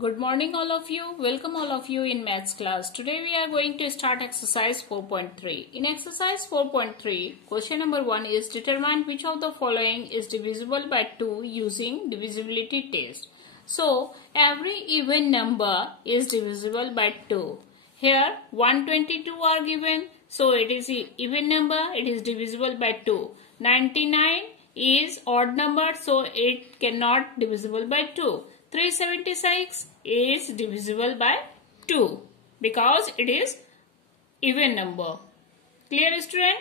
Good morning all of you. Welcome all of you in maths class. Today we are going to start exercise 4.3. In exercise 4.3, question number 1 is determine which of the following is divisible by 2 using divisibility test. So, every even number is divisible by 2. Here 122 are given. So, it is an even number. It is divisible by 2. 99 is odd number. So, it cannot divisible by 2. 376 is divisible by 2 because it is even number. Clear, student?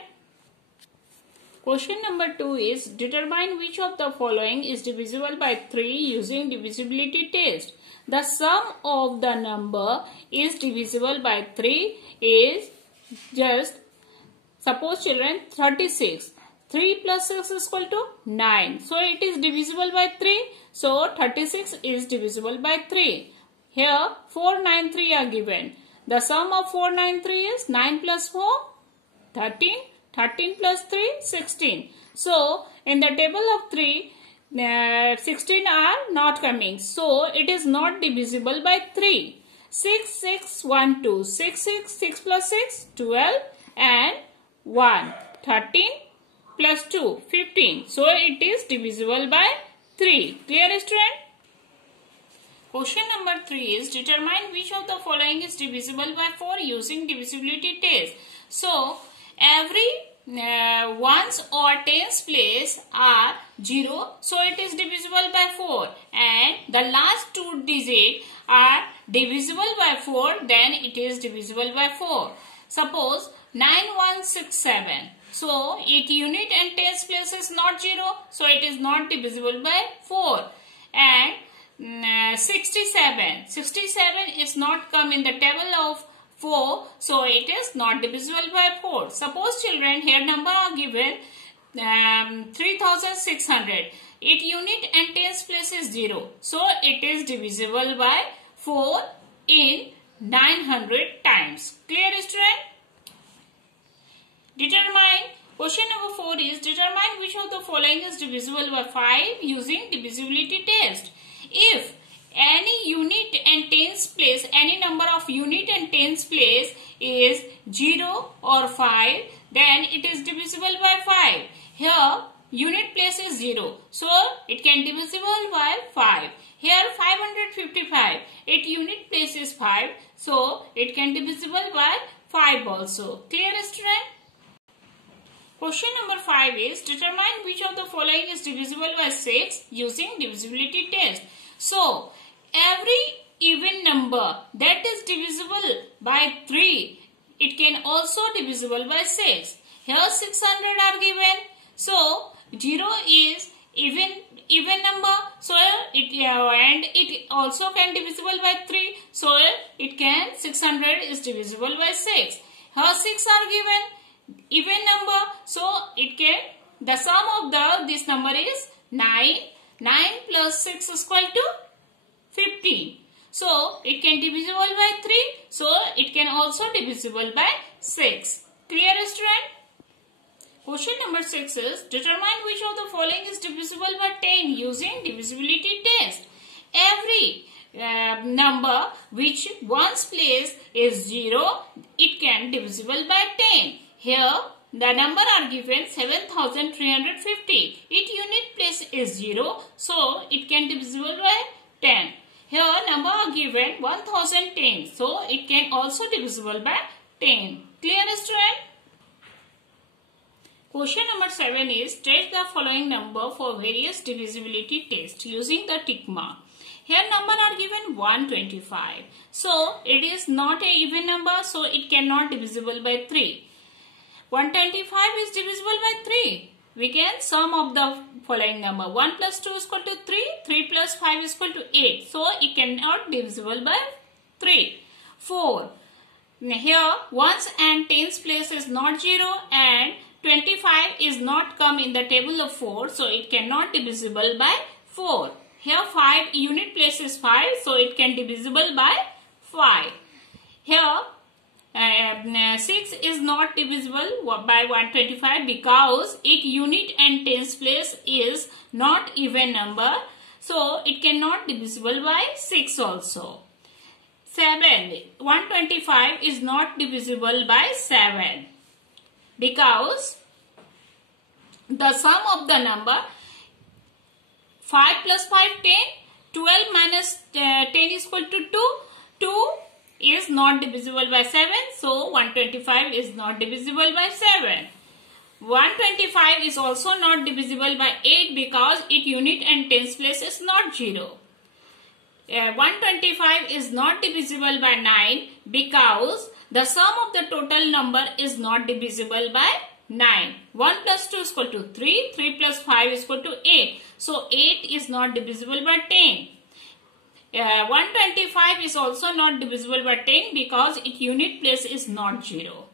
Question number 2 is determine which of the following is divisible by 3 using divisibility test. The sum of the number is divisible by 3 is just, suppose children, 36. 3 plus 6 is equal to 9. So, it is divisible by 3. So, 36 is divisible by 3. Here, 493 are given. The sum of 493 is 9 plus 4, 13. 13 plus 3, 16. So, in the table of 3, 16 are not coming. So, it is not divisible by 3. 6, 6, 1, 2. 6, 6, 6 plus 6, 12 and 1. 13 plus 2, 15. So, it is divisible by 3. Clear, student? Question number 3 is determine which of the following is divisible by 4 using divisibility test. So, every ones or tens place are 0. So, it is divisible by 4. And the last two digits are divisible by 4. Then it is divisible by 4. Suppose 9167. So, its unit and tens place is not 0. So, it is not divisible by 4. And 67. 67 is not come in the table of 4. So, it is not divisible by 4. Suppose children, here number are given 3600. Its unit and tens place is 0. So, it is divisible by 4 in 900 times. Clear, student? Determine, question number 4 is determine which of the following is divisible by 5 using divisibility test. If any unit and tens place, any number of unit and tens place is 0 or 5, then it is divisible by 5. Here unit place is 0. So, it can divisible by 5. Here 555. Its unit place is 5. So, it can divisible by 5 also. Clear, student? Question number 5 is determine which of the following is divisible by 6 using divisibility test. So, every even number that is divisible by 3, it can also divisible by 6. Here 600 are given. So, 0 is even number. So, it also can divisible by 3. So, it can 600 is divisible by 6. Here 6 are given. Even number, so it can, the sum of this number is 9. 9 plus 6 is equal to 15. So, it can divisible by 3. So, it can also divisible by 6. Clear, student? Question number 6 is determine which of the following is divisible by 10 using divisibility test. Every number which ones place is 0, it can divisible by 10. Here, the number are given 7350. Its unit place is 0. So, it can divisible by 10. Here, number are given 1010. So, it can also divisible by 10. Clear, student? Question number 7 is state the following number for various divisibility tests using the tick mark. Here number are given 125. So, it is not an even number. So, it cannot divisible by 3. 125 is divisible by 3. We can sum of the following number. 1 plus 2 is equal to 3. 3 plus 5 is equal to 8. So, it cannot divisible by 3. 4. Here, ones and tens place is not 0 and 25 is not come in the table of 4. So, it cannot divisible by 4. Here, 5 unit place is 5. So, it can divisible by 5. Here, 6 is not divisible by 125 because its unit and tens place is not even number. So it cannot divisible by 6 also. 125 is not divisible by 7 because the sum of the number 5 plus 5 10, 12 minus 10 is equal to 2. 2 is not divisible by 7, so 125 is not divisible by 7. 125 is also not divisible by 8 because its unit and tens place is not 0. 125 is not divisible by 9 because the sum of the total number is not divisible by 9. 1 plus 2 is equal to 3. 3 plus 5 is equal to 8. So 8 is not divisible by 10. 125 is also not divisible by 10 because its unit place is not 0.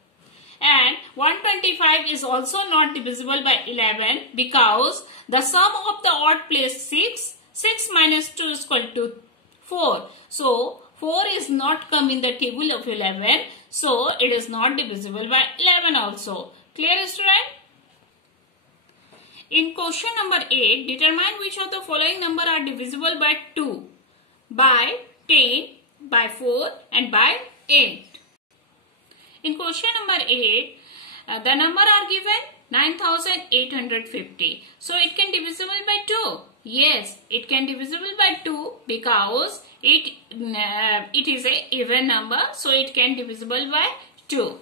And 125 is also not divisible by 11 because the sum of the odd place 6. 6 minus 2 is equal to 4. So 4 is not come in the table of 11. So it is not divisible by 11 also. Clear, student? In question number 8, determine which of the following number are divisible by 2, by 10, by 4 and by 8. In question number 8, the number are given 9850. So it can divisible by 2. Yes, it can divisible by 2 because it is a even number. So it can divisible by 2.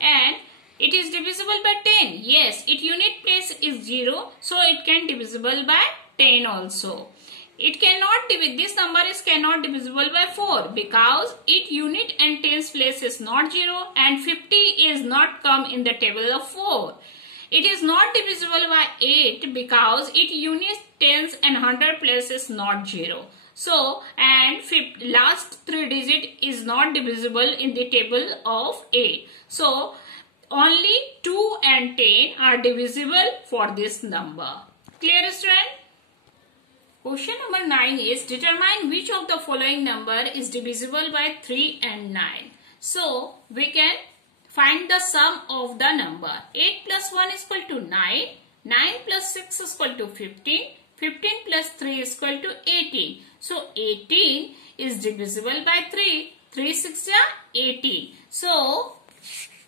And it is divisible by 10. Yes, its unit place is 0. So it can divisible by 10 also. It cannot this number is cannot divisible by 4 because its unit and tens place is not 0 and 50 is not come in the table of 4. It is not divisible by 8 because its unit, tens and 100 place is not 0. So, and last 3 digit is not divisible in the table of 8. So, only 2 and 10 are divisible for this number. Clear, student? Question number 9 is determine which of the following number is divisible by 3 and 9. So, we can find the sum of the number. 8 plus 1 is equal to 9. 9 plus 6 is equal to 15. 15 plus 3 is equal to 18. So, 18 is divisible by 3. 3 6 are 18. So,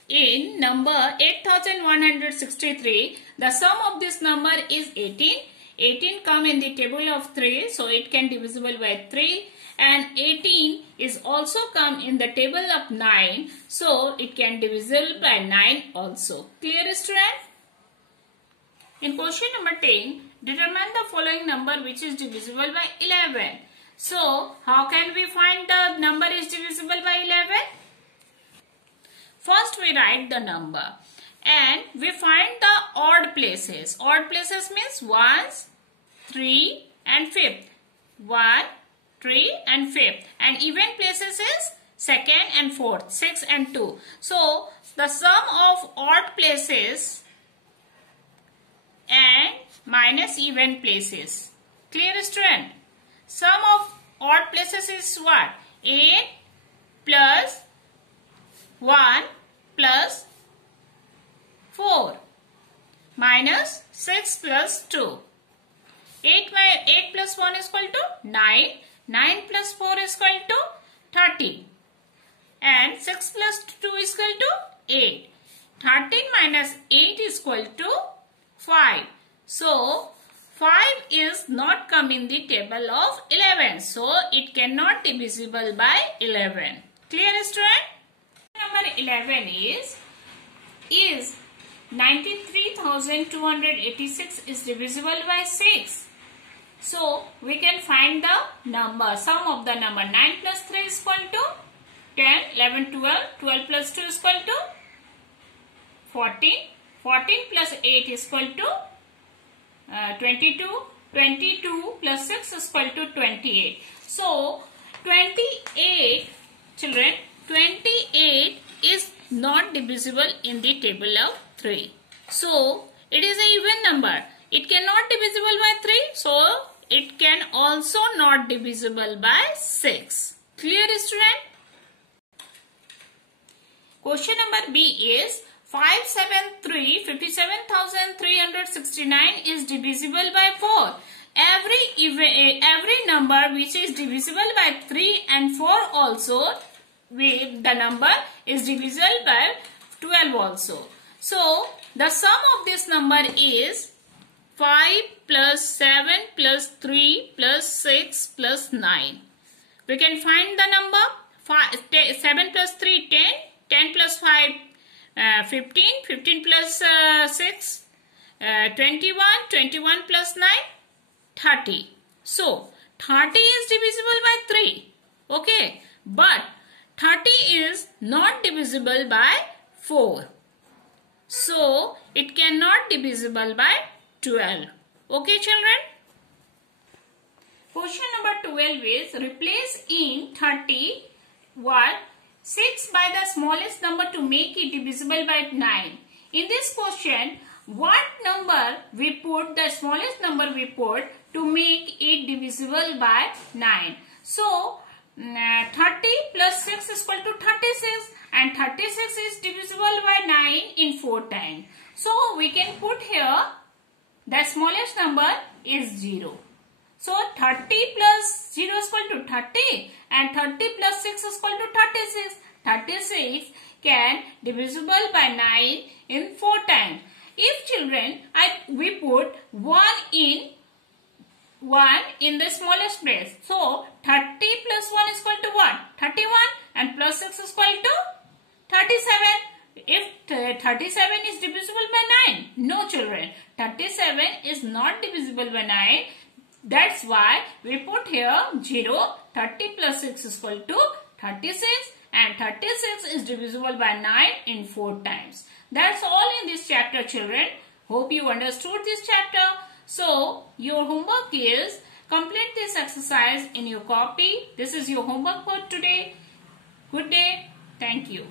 in number 8163, the sum of this number is 18. 18 come in the table of 3, so it can divisible by 3. And 18 is also come in the table of 9, so it can divisible by 9 also. Clear, student? In question number 10, determine the following number which is divisible by 11. So, how can we find the number is divisible by 11? First we write the number and we find the odd places. Odd places means 1s, 3 and 5th. 1, 3 and 5th. And even places is 2nd and 4th, 6 and 2. So, the sum of odd places and minus even places. Clear, student? Sum of odd places is what? 8 plus 1 plus 4 minus 6 plus 2. 8 plus 1 is equal to 9. 9 plus 4 is equal to 30. And 6 plus 2 is equal to 8. 13 minus 8 is equal to 5. So, 5 is not come in the table of 11. So, it cannot divisible by 11. Clear, student? Number 11 is 93,286 is divisible by 6. So, we can find the number, sum of the number. 9 plus 3 is equal to 10, 11, 12. 12 plus 2 is equal to 14. 14 plus 8 is equal to 22. 22 plus 6 is equal to 28. So, 28, children, 28 is not divisible in the table of 3. So, it is an even number. It cannot divisible by 3. So, it can also not divisible by 6. Clear, student? Question number B is 573, 57,369 is divisible by 4. every number which is divisible by 3 and 4 also, the number is divisible by 12 also. So the sum of this number is 5 plus 7 plus 3 plus 6 plus 9. We can find the number. 7 plus 3, 10. 10 plus 5, 15. 15 plus 6, 21. 21 plus 9, 30. So 30 is divisible by 3. Okay. But 30 is not divisible by 4. So it cannot divisible by 12. Okay, children? Question number 12 is replace in 30 6 by the smallest number to make it divisible by 9. In this question, what number we put, the smallest number we put to make it divisible by 9. So 30 plus 6 is equal to 36 and 36 is divisible by 9 in 4 times. So we can put here the smallest number is 0. So 30 plus 0 is equal to 30 and 30 plus 6 is equal to 36. 36 can divisible by 9 in 4 times. If children, we put 1 in the smallest place. So 30 plus 1 is equal to what? 31 and plus 6 is equal to 37. If 37 is divisible by 9? No, children. 37 is not divisible by 9. That's why we put here 0. 30 plus 6 is equal to 36 and 36 is divisible by 9 in 4 times. That's all in this chapter, children. Hope you understood this chapter. So your homework is complete this exercise in your copy. This is your homework for today. Good day. Thank you.